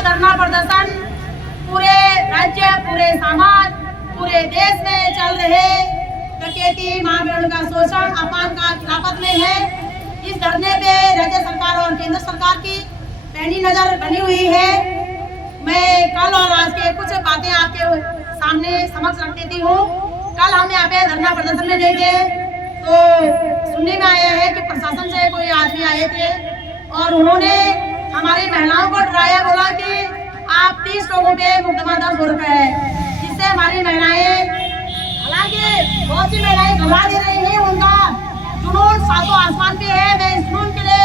धरना प्रदर्शन पूरे राज्य, पूरे समाज, पूरे देश में चल रहे डकैती, मां बहनों का शोषण, अपमान का खिलाफत में है। इस धरने पे राज्य सरकार और केंद्र सरकार की पैनी नजर बनी हुई है। मैं कल और आज के कुछ बातें आपके सामने समक्ष रख देती हूँ। कल हम यहाँ पे धरना प्रदर्शन में गए थे तो सुनने में आया है कि प्रशासन से कोई आदमी आए थे और उन्होंने हमारी महिलाओं को डराया, बोला कि आप 30 लोगों पे मुकदमा दर्ज हो रखा है, जिससे हमारी महिलाएं, हालांकि बहुत सी महिलाएं घबरा दे रही हैं, उनका जुनून सातों आसमान पे है। मैं इस जुनून के लिए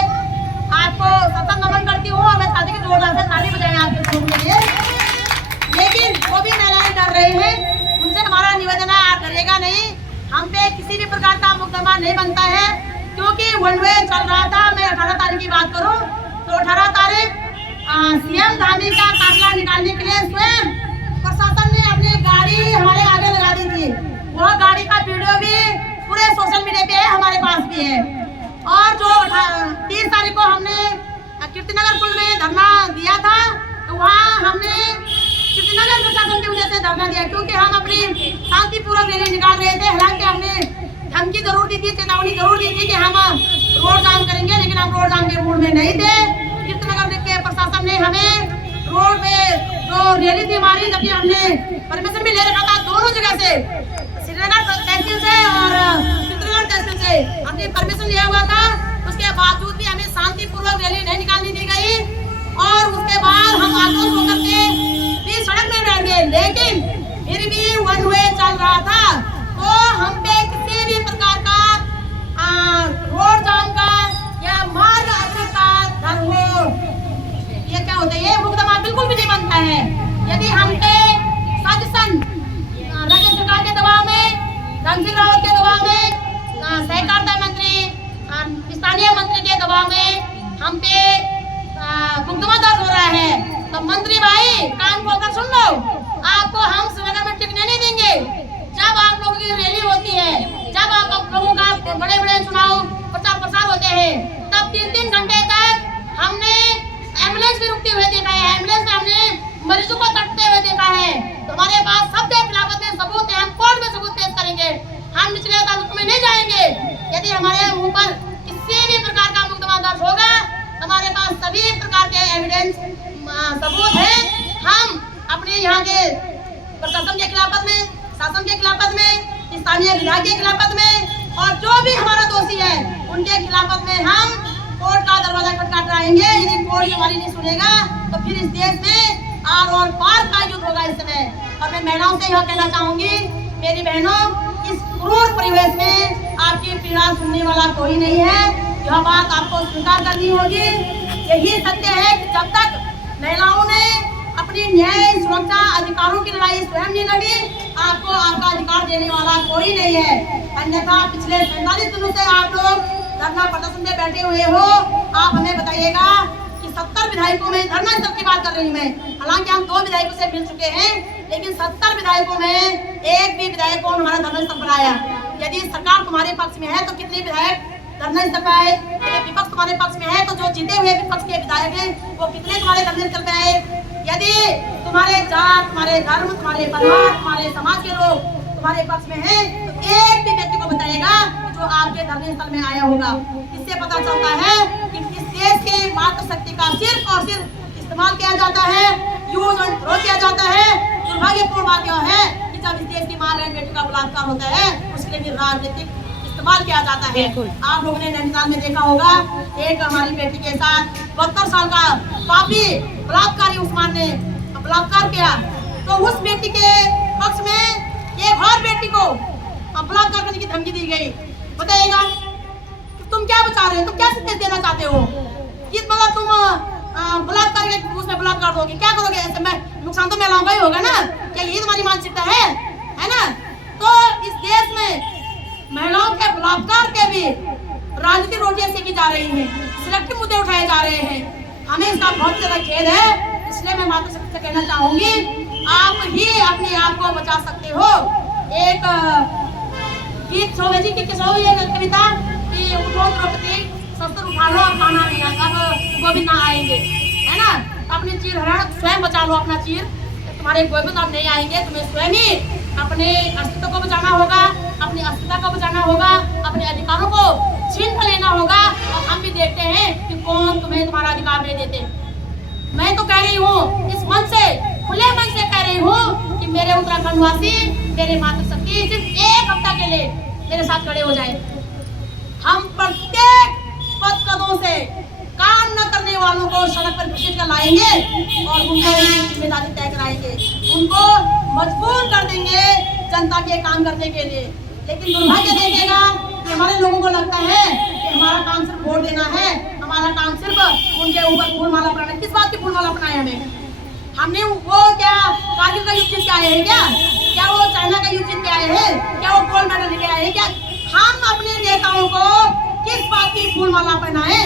आपको सतत नमन करती हूँ और मैं चाहती हूँ कि जोरदार से ताली बजाएं आपके जुनून के लिए। लेकिन वो भी महिलाएं डर रही हैं, उनसे हमारा निवेदन है, आप डरिएगा नहीं। हम पे किसी भी प्रकार का मुकदमा नहीं बनता है, क्योंकि वन वे चल रहा था। मैं 18 तारीख की बात करूं तो 18 तारीख सीएम धामी का काफिला निकालने के लिए स्वयं प्रशासन ने अपनी गाड़ी हमारे आगे लगा दी थी। वह गाड़ी का वीडियो भी पूरे सोशल मीडिया पे है, हमारे पास भी है। और जो 30 तारीख को हमने कीर्तिनगर पुल में धरना दिया था, तो वहाँ हमने कीर्तिनगर प्रशासन की वजह से धरना दिया, क्योंकि हम अपनी शांतिपूर्वक रैली निकाल रहे थे। हालांकि हमने धमकी जरूर दी थी, चेतावनी जरूर दी थी कि हम रोड जाम करेंगे, लेकिन हम रोड जाम के मूड में नहीं थे। कीर्तिनगर के प्रशासन ने हमें रोड पे जो रैली थी हमारी, जबकि हमने परमिशन भी ले रखा था दोनों जगह से, श्रीनगर तहसील से और कीर्तिनगर तहसील से हमने परमिशन लिया हुआ था। उसके बावजूद भी हमें शांतिपूर्वक रैली नहीं निकालने दी गई और उसके बाद हम आक्रोश होकर के सड़क में बैठ गए। लेकिन फिर भी वन वे चल रहा था, तो हम पे किसी भी प्रकार का रोड जाम का या मार्ग अवरोध का धर्म हो, ये क्या होता है, ये मुकदमा बिल्कुल भी नहीं बनता है। यदि हम पे साजिशन राज्य सरकार के दबाव में, धन सिंह रावत के दबाव में, सहकारिता मंत्री, स्थानीय मंत्री के दबाव में हम पे मुकदमा दर्ज हो रहा है, तो मंत्री भाई कान खोलकर सुन लो, आपको हम श्रीनगर में टिकने नहीं देंगे। जब आप लोगों की रैली होती है, जब आप लोगों का बड़े बड़े चुनाव प्रचार प्रसार होते हैं, तब 3-3 घंटे तक हमने एम्बुलेंस भी रुकते हुए देखा है, एम्बुलेंस में हमने मरीजों को तड़पते हुए देखा है। तो हमारे पास सब के खिलाफत में सबूत है, हम कोर्ट में सबूत पेश करेंगे, हम निचले अदालत में नहीं जाएंगे। यदि हमारे ऊपर किसी भी प्रकार का मुकदमा दर्ज होगा, हमारे पास सभी प्रकार के एविडेंस सबूत है। हम अपने यहाँ के प्रशासन के खिलाफत में, शासन के खिलाफत में, स्थानीय विधायक के खिलाफत में और जो भी हमारा दोषी है उनके खिलाफत में हम कोर्ट का दरवाजा खटखट आएंगे। यदि कोर्ट हमारी नहीं सुनेगा तो फिर इस देश में आर और पार का युद्ध होगा इस समय। और मैं महिलाओं से यह कहना चाहूंगी, मेरी बहनों, इस क्रूर परिवेश में आपकी पीड़ा सुनने वाला कोई नहीं है। यह बात आपको स्वीकार करनी होगी। यही सत्य है कि जब तक महिलाओं ने अपनी न्याय, सुरक्षा, अधिकारों की लड़ाई स्वयं नहीं लड़ी, आपको आपका अधिकार देने वाला कोई नहीं है। अन्यथा पिछले 45 दिनों से आप लोग धरना प्रदर्शन में बैठे हुए हो। आप हमें बताइएगा कि 70 विधायकों में, धरना स्थल की बात कर रही हूँ मैं, हालांकि हम 2 विधायकों से मिल चुके हैं, लेकिन 70 विधायकों में एक भी विधायक को हमारा धरना स्थल पर आया। यदि सरकार तुम्हारे पक्ष में है तो कितने विधायक धरना स्थल पर आए? यदि विपक्ष तुम्हारे पक्ष में है तो जो जीते हुए विपक्ष के विधायक हैं वो कितने तुम्हारे धरने स्थल पर आए? यदि तुम्हारे जात, तुम्हारे धर्म, तुम्हारे परिवार, तुम्हारे समाज के लोग तुम्हारे पक्ष में हैं, तो एक भी व्यक्ति को बताइएगा जो आपके धरने स्थल में आया होगा। इससे पता चलता है कि इस देश की मातृशक्ति का सिर्फ और सिर्फ इस्तेमाल किया जाता है, यूज एंड थ्रो किया जाता है। दुर्भाग्यपूर्ण बात यह है कि जब इस देश की मां बहन बेटी का बलात्कार होता है, उसके लिए भी राजनीतिक इस्तेमाल किया जाता है। आप लोगों ने नैनीताल में देखा होगा, एक हमारी बेटी के साथ 72 साल का पापी बलात्कारी उस्मान ने बलात्कार किया, तो उस बेटी के पक्ष में एक और बेटी को बलात्कार करने की धमकी दी गई। बताइएगा तुम क्या बचा रहे हो, तुम क्या संदेश देना चाहते हो? किस मतलब तुम बलात्कार के उसमें बलात्कार दोगे, क्या करोगे? ऐसे में नुकसान तो महिलाओं का ही होगा ना। क्या यही तुम्हारी मानसिकता है ना? तो इस देश में महिलाओं के बलात्कार के भी राजनीतिक रोटियां सेकी जा रही हैं, सिलेक्टिव मुद्दे उठाए जा रहे हैं। हमें इसका बहुत ज्यादा खेद है। इसलिए मैं मातृशक्ति से कहना चाहूंगी, आप ही अपने आप को बचा सकते हो। एक गीत सोवेजी की कविता कि उठो द्रौपदी, शस्त्र उठा लो और खाना नहीं आएगा, अब वो भी ना आएंगे, है ना? अपनी चीर हरण स्वयं बचा लो अपना चीर, तुम्हारे कोई भी तो अब नहीं आएंगे, तुम्हें स्वयं ही अपने अस्तित्व को बचाना होगा, अपनी अस्मिता को बचाना होगा, अपने अधिकारों को छीन कर लेना होगा। और हम भी देखते हैं कि कौन तुम्हें तुम्हारा अधिकार नहीं देते। मैं तो कह रही हूँ, इस मन से, खुले मन से कह रही हूँ कि मेरे उत्तराखंड वासी, मेरे मातृशक्ति सिर्फ एक हफ्ता के लिए मेरे साथ खड़े हो जाए। हम प्रत्येक पद कदों से काम न करने वालों को सड़क पर घसीट कर लाएंगे और उनको जिम्मेदारी तय कराएंगे, उनको मजबूर कर देंगे जनता के काम करने के लिए। लेकिन दुर्भाग्य देखेगा कि हमारे लोगों को लगता है कि हमारा काम सिर्फ वोट देना है, हमारा काम सिर्फ उनके ऊपर फूलमाला बनाना। किस बात की फूलमाला बनाए हमने वो क्या कारगिल का युद्ध जीत के आए हैं क्या वो चाइना का युद्ध जीत के आए हैं, क्या वो गोल्ड मेडल लेके आए हैं क्या? हम अपने नेताओं को किस बात की फूलमाला पहनाए?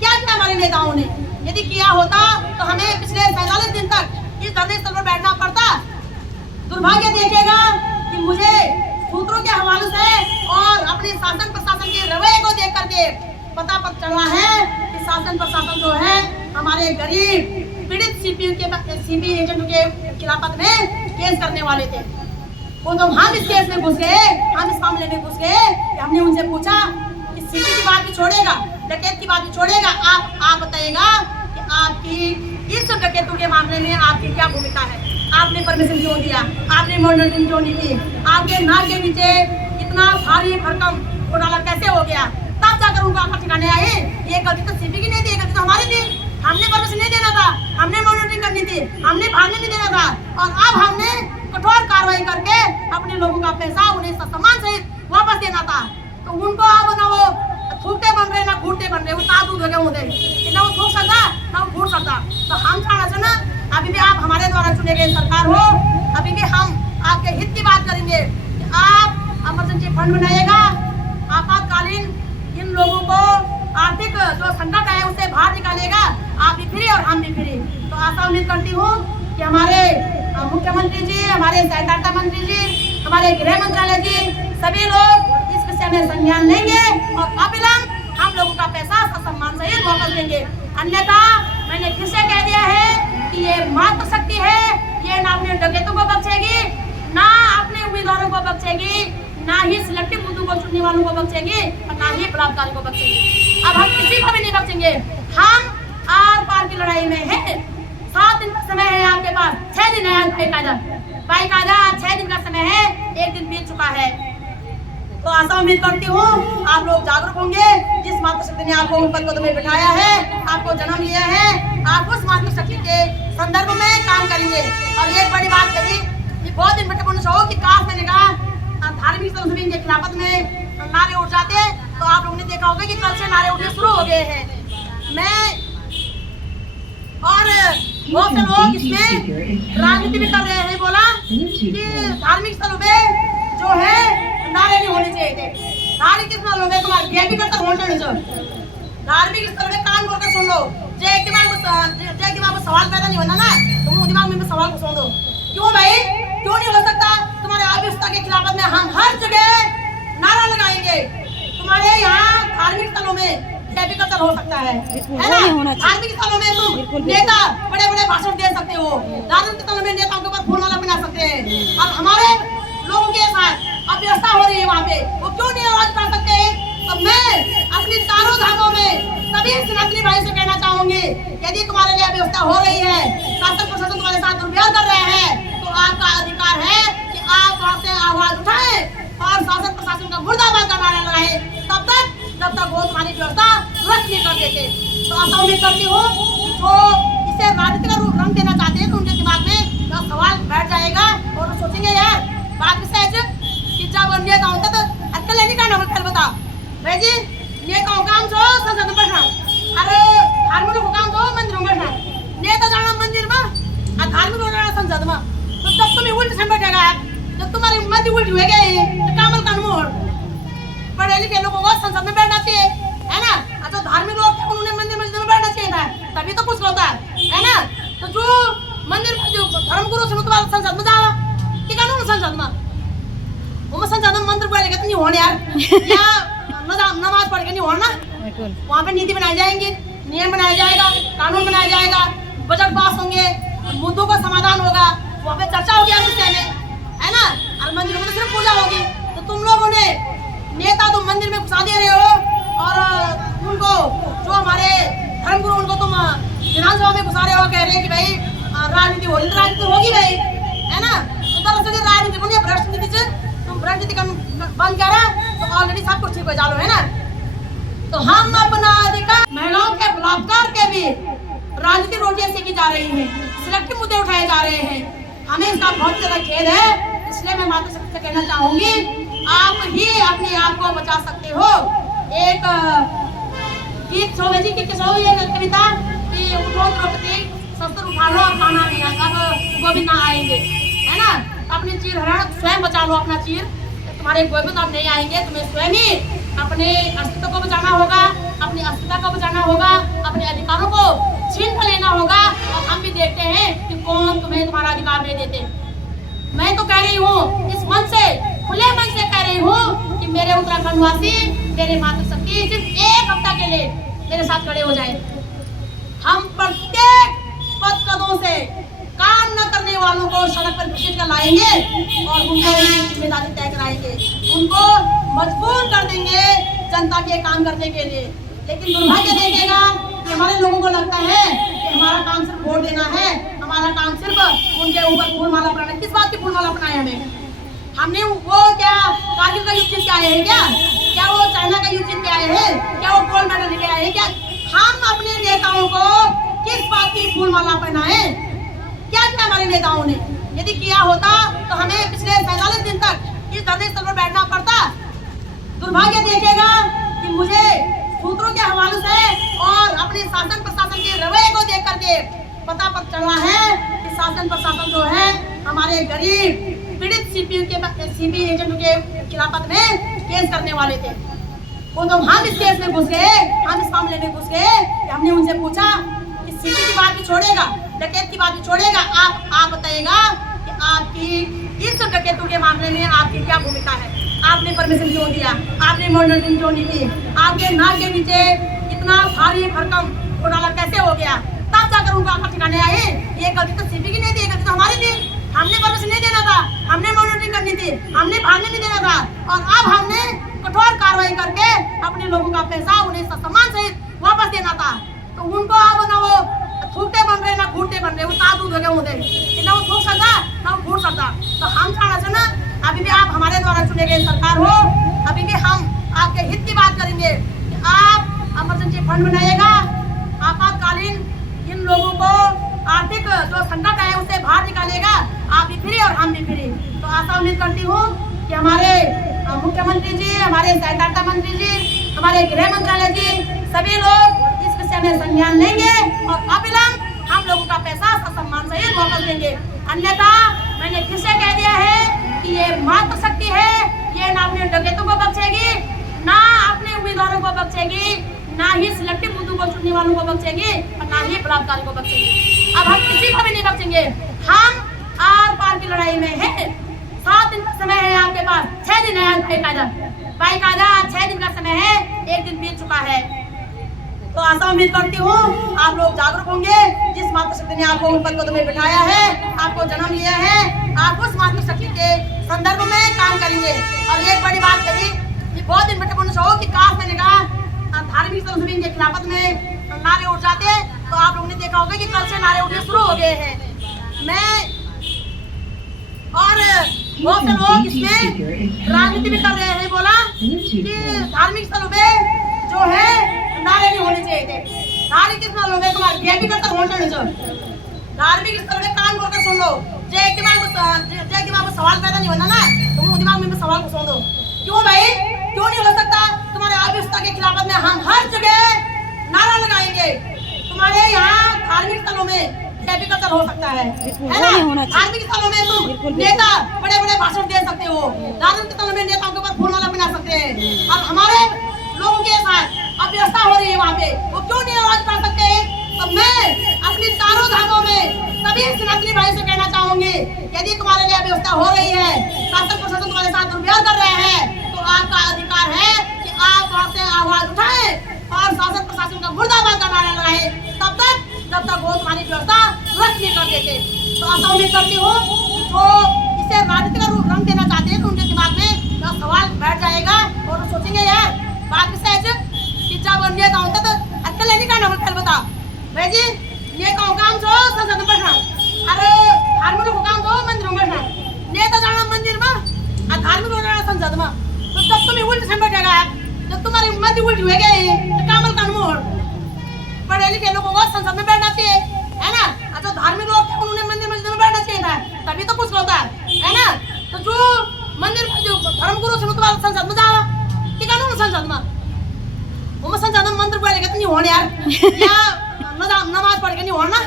क्या किया हमारे नेताओं ने? यदि किया होता तो हमें पिछले 47 दिन तक इस धरने स्थल पर बैठना पड़ता। दुर्भाग्य देखेगा कि मुझे सूत्रों के हवाले से और अपने शासन प्रशासन के रवैये को देख करके पता चला है कि शासन प्रशासन जो है हमारे गरीब पीड़ित सीपी एजेंटों के खिलाफत में केस करने वाले थे। वो तो हम इस केस में घुस गए, हम इस मामले में घुस गए कि हमने उनसे पूछा कि सीपी की बात भी छोड़ेगा, डकैत की बात भी छोड़ेगा, आप बताइएगा कि आपकी इस डकैतों के मामले में आपकी क्या भूमिका है? आपने परमिशन क्यों दिया? आपने मॉनिटरिंग क्यों नहीं की? आपके नाक के नीचे इतना भारी भरकम घोटाला कैसे हो गया? तब जाकर उनको आकर ठिकाने आए। ये गलती तो सीपी की नहीं थी, गलती तो हमारी थी। हमने परमिशन नहीं देना था, हमने मॉनिटरिंग करनी थी, हमने भागने नहीं देना था। और अब हमने कठोर कार्रवाई करके अपने लोगों का पैसा उन्हें सम्मान सहित वापस देना था। तो उनको अब ना वो थूकते बन रहे ना घूटते बन रहे, वो तादूद हो गए होते कि ना वो थूक सकता ना वो घूट सकता। तो हम चाहना से ना अभी भी आप हमारे द्वारा चुने गए सरकार हो, अभी भी हम आपके हित की बात करेंगे कि आप इमरजेंसी फंड बनाइएगा, आपातकालीन इन लोगों को आर्थिक जो संकट है उससे बाहर निकालेगा। आप भी फ्री और हम भी फ्री। तो आशा उम्मीद करती हूँ कि हमारे मुख्यमंत्री जी, हमारे सहकारिता मंत्री जी, हमारे गृह मंत्रालय जी, सभी लोग इस विषय में संज्ञान लेंगे और अविलंब हम लोगों का पैसा सम्मान सहित वापस देंगे। अन्यथा मैंने फिर से कह दिया है कि ये मातृशक्ति है, ये ना अपने डकैतों को बख्शेगी, ना अपने उम्मीदवारों को बख्शेगी, ना ही सिलेक्टिव मुद्दों को चुनने वालों को बख्शेगी और ना ही बलात्कारी को बख्शेगी। अब हम किसी को भी नहीं बख्शेंगे। हम आर पार की लड़ाई में है। 7 दिन का समय है आपके पास, 6 दिन है बाकायदा 6 दिन का समय है, 1 दिन बीत चुका है। तो आशा उम्मीद करती हूँ आप लोग जागरूक होंगे। जिस मातृशक्ति ने आपको पद पद में बिठाया है, आपको जन्म लिया है, आप उस मातृशक्ति के संदर्भ में काम करेंगे। और एक बड़ी बात कही, ये बहुत दिन बेटे बोलना चाहो कि काश मैंने कहा धार्मिक संस्थान के खिलाफत में नारे उठ जाते, तो आप लोगों ने देखा होगा कि कल से नारे उठने शुरू हो गए हैं। मैं और बहुत से लोग इसमें राजनीति भी कर रहे हैं। बोला कि धार्मिक स्थलों पे जो है नारे नहीं होने चाहिए थे। धार्मिक स्थलों पे तुम्हारे वीआईपी करता होने चाहिए। धार्मिक स्थलों पे कान खोलकर सुन लो। जय दिमाग में सवाल पैदा नहीं होना ना, तो वो दिमाग में सवाल को सुन दो। क्यों भाई, क्यों नहीं हो सकता? तुम्हारे अव्यवस्था के खिलाफत में हम हर जगह नारा लगाएंगे। तुम्हारे यहाँ धार्मिक स्थलों में कल्चर हो सकता है ना? धार्मिक स्थलों में तुम नेता बड़े बड़े भाषण दे सकते हो, धार्मिक स्थलों में नेताओं के ऊपर फूलमाला बना सकते हैं। और हमारे लोगों के साथ अव्यवस्था हो रही है वहाँ पे, वो क्यों नहीं आवाज उठा सकते हैं? तो मैं अपनी चारों धामों में सभी सनातनी भाई से कहना चाहूंगी, यदि तुम्हारे लिए अव्यवस्था हो रही है, शासन प्रशासन तुम्हारे साथ दुर्व्यवहार कर रहे हैं, तो आपका अधिकार है कि आप वहाँ से आवाज उठाएं और शासन प्रशासन का मुर्दाबाद का नारा लगाएं, तब तक जब तक वो तुम्हारी व्यवस्था दुरुस्त नहीं कर देते। तो आशा उम्मीद करती हूँ जो इसे राजनीति का रूप रंग देना चाहते हैं, तो उनके दिमाग में तो सवाल बैठ जाएगा और वो सोचेंगे यार बात किससे है कि जब नेता होता तो अक्कल नहीं करना पहले बता भाई जी, नेताओं काम छो संसद में बैठना, अरे धार्मिक काम छो मंदिरों में बैठना, नेता जाना मंदिर में और धार्मिक जाना संसद में। तो जब तुम्हें उल्टी से बैठेगा, जब तुम्हारी उम्र उल्टी हो गई तो कामल कानून मोड़ पढ़े लिखे लोगों को संसद में बैठना चाहिए, है ना? जो धार्मिक लोग थे उन्होंने मंदिर मस्जिद में बैठना चाहिए था, तभी तो कुछ होता है ना? तो जो मंदिर जो धर्मगुरु से तुम्हारा संसद में जाओ कि कानून संसद में वो संसद में मंदिर पढ़ नहीं होने यार, या नमाज पढ़ के नहीं होना। वहाँ पे नीति बनाई जाएंगी, नियम बनाया जाएगा, कानून बनाया जाएगा, बजट पास होंगे, कह रहे हैं कि भाई राजनीति होगी, तो राजनीति होगी भाई, है ना। तो दरअसल राजनीति बनी भ्रष्ट नीति से, तुम भ्रष्ट नीति बंद करा तो ऑलरेडी सब कुछ ठीक हो जाओ, है ना। तो हम अपना अधिकार, महिलाओं के बलात्कार के भी राजनीतिक रोटियां सेकी जा रही हैं, सिलेक्टिव मुद्दे उठाए जा रहे हैं, हमें इसका बहुत ज्यादा खेद है। इसलिए मैं माता शक्ति से कहना चाहूंगी, आप ही अपने आप को बचा सकते हो। एक गीत शोभा जी की कविता कि उठो द्रौपदी शस्त्र उठा लो, अब खाना नहीं आएगा, अब गोविंद ना आएंगे, है ना। अपनी चीर हरण स्वयं बचा लो, अपना चीर, तुम्हारे गोविंद अब नहीं आएंगे, तुम्हें स्वयं ही अपने अस्तित्व को बचाना होगा, अपनी अस्मिता को बचाना होगा, अपने अधिकारों को छीन कर लेना होगा। और हम भी देखते हैं कि कौन तुम्हें तुम्हारा अधिकार नहीं देते। मैं तो कह रही हूँ, इस मन से, खुले मन से कह रही हूँ कि मेरे उत्तराखंड वासी, मेरे मातृ शक्ति सिर्फ एक हफ्ता के लिए मेरे साथ खड़े हो जाए। हम प्रत्येक पद कदों से काम न करने वालों को सड़क पर घसीट कर लाएंगे और उनको जिम्मेदारी तय कराएंगे, उनको मजबूर कर देंगे जनता के काम करने के लिए। लेकिन दुर्भाग्य देखेगा कि हमारे लोगों को लगता है कि हमारा काम सिर्फ वोट देना है, हमारा काम सिर्फ उनके ऊपर फूलमाला बनाना। किस बात की फूलमाला बनाए हमने वो क्या कारगिल का युद्ध जीत के आए हैं क्या वो चाइना का युद्ध जीत के आए हैं, क्या वो गोल्ड मेडल लेके आए हैं क्या? हम अपने नेताओं को किस बात की फूलमाला पहनाए? क्या किया हमारे नेताओं ने? यदि किया होता तो हमें पिछले 47 दिन तक इस धरने स्थल पर बैठना पड़ता। दुर्भाग्य देखेगा कि मुझे सूत्रों के हवाले से और अपने शासन प्रशासन के रवैये को देख करके पता चला है कि शासन प्रशासन जो है हमारे गरीब पीड़ित सीपी एजेंटों के खिलाफत में केस करने वाले थे। वो तो हम इस केस में घुस गए, हम इस मामले में घुस गए कि हमने उनसे पूछा कि सीपी की बात भी छोड़ेगा, डकैत की बात भी छोड़ेगा, आप बताइएगा कि आपकी इस डकैतों के मामले में आपकी क्या भूमिका है? आपने परमिशन क्यों दिया? आपने मॉनिटरिंग क्यों नहीं की? आपके नाक के नीचे इतना भारी भरकम घोटाला कैसे हो गया? तब जाकर उनको आकर ठिकाने आए। ये गलती तो सीपी की नहीं थी, गलती तो हमारी थी। हमने परमिशन नहीं देना था, हमने मॉनिटरिंग करनी थी, हमने भागने नहीं देना था। और अब हमने कठोर कार्रवाई करके अपने लोगों का पैसा उन्हें सम्मान सहित वापस देना था। तो उनको अब ना वो थूकते बन रहे ना घूटते बन रहे, वो तादूद हो गए होते कि ना वो थूक सकता ना वो घूट सकता। तो हम चाहना से ना अभी भी आप हमारे द्वारा चुने गए सरकार हो, अभी भी हम आपके हित की बात करेंगे कि आप इमरजेंसी फंड बनाइएगा, आपातकालीन इन लोगों को आर्थिक जो संकट है उससे बाहर निकालेगा। आप भी फ्री और हम भी फ्री। तो आशा उम्मीद करती हूँ कि हमारे मुख्यमंत्री जी, हमारे सहकारिता मंत्री जी, हमारे गृह मंत्रालय जी, सभी लोग इस विषय में संज्ञान लेंगे और अविलंब हम लोगों का पैसा सम्मान सहित वापस देंगे। अन्यथा मैंने फिर से कह दिया है कि ये मातृ शक्ति है, ये ना अपने डकैतों को बख्शेगी, ना अपने उम्मीदवारों को बख्शेगी, ना ही सिलेक्टिव मुद्दों को चुनने वालों को बख्शेगी और ना ही बलात्कारी को बख्शेगी। अब हम किसी को भी नहीं बख्शेंगे। हम आर पार की लड़ाई में है। 7 दिन का समय है आपके पास, 6 दिन है बाकायदा 6 दिन का समय है, 1 दिन बीत चुका है। तो आशा उम्मीद करती हूँ आप लोग जागरूक होंगे। जिस मातृ शक्ति ने आपको ऊपर पद में बिठाया है, आपको जन्म लिया है, आप उस मातृ शक्ति के संदर्भ में काम करेंगे। और एक बड़ी बात कही, ये बहुत दिन महत्वपूर्ण हो कि काश मैंने कहा धार्मिक संस्थान के खिलाफत में नारे उठ जाते, तो आप लोगों ने देखा होगा कि कल से नारे उठने शुरू हो गए हैं। मैं और बहुत से लोग इसमें राजनीति भी कर रहे हैं। बोला कि धार्मिक स्थलों पे जो है नारे नहीं होने चाहिए थे। धार्मिक स्थलों पे तुम्हारे वीआईपी करता होने चाहिए। धार्मिक स्थल में कान खोल कर सुन लो। जय दिमाग में सवाल पैदा नहीं होना ना, तो वो दिमाग में सवाल को सुन दो। क्यों भाई, क्यों नहीं हो सकता? तुम्हारे अव्यवस्था के खिलाफत में हम हर जगह नारा लगाएंगे। तुम्हारे यहाँ धार्मिक स्थलों में कल्चर हो सकता है ना? धार्मिक स्थलों में तुम नेता बड़े बड़े भाषण दे सकते हो, धार्मिक स्थलों में नेताओं के ऊपर फूलमाला बना सकते हैं। और हमारे लोगों के साथ अव्यवस्था हो रही है वहाँ पे, वो क्यों नहीं आवाज उठा सकते हैं? तो मैं अपनी चारों धामों में सभी सनातनी भाई से कहना चाहूंगी, यदि तुम्हारे लिए अव्यवस्था हो रही है, शासन प्रशासन तुम्हारे साथ दुर्व्यवहार कर रहे हैं, तो आपका अधिकार है कि आप वहाँ से आवाज उठाएं और शासन प्रशासन का मुर्दाबाद का नारा लगाएं, तब तक जब तक वो तुम्हारी व्यवस्था दुरुस्त नहीं कर देते। तो आशा उम्मीद करती हूँ जो इसे राजनीति का रूप रंग देना चाहते हैं, तो उनके दिमाग में सवाल बैठ जाएगा और वो सोचेंगे यार बात सहज कि जब नेता होता तो अक्कल नहीं करना। पहले बता भाई जी, नेताओं काम छो या नमाज पढ़ के नहीं होना।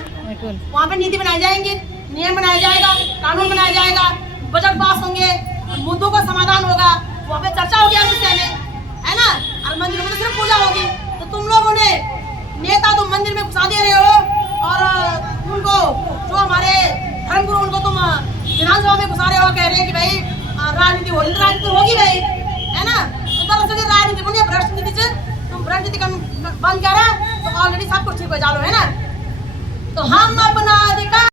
वहाँ पे नीति बनाई जाएंगी, नियम बनाया जाएगा, कानून बनाया जाएगा, बजट पास होंगे, मुद्दों का समाधान होगा, वहाँ पे चर्चा होगी हर विषय में, है ना। और मंदिर में तो सिर्फ पूजा होगी। तो तुम लोगों ने नेता तो मंदिर में घुसा दे रहे हो और उनको जो हमारे धर्मगुरु उनको तुम विधानसभा में घुसा रहे हो, कह रहे हैं कि भाई राजनीति होगी, तो राजनीति होगी भाई, है ना। तो दरअसल राजनीति बनी भ्रष्ट नीति से तुम भ्रष्ट नीति बंद करा तो ऑलरेडी सब कुछ ठीक हो जाओ, है ना। तो हम अपना अधिकार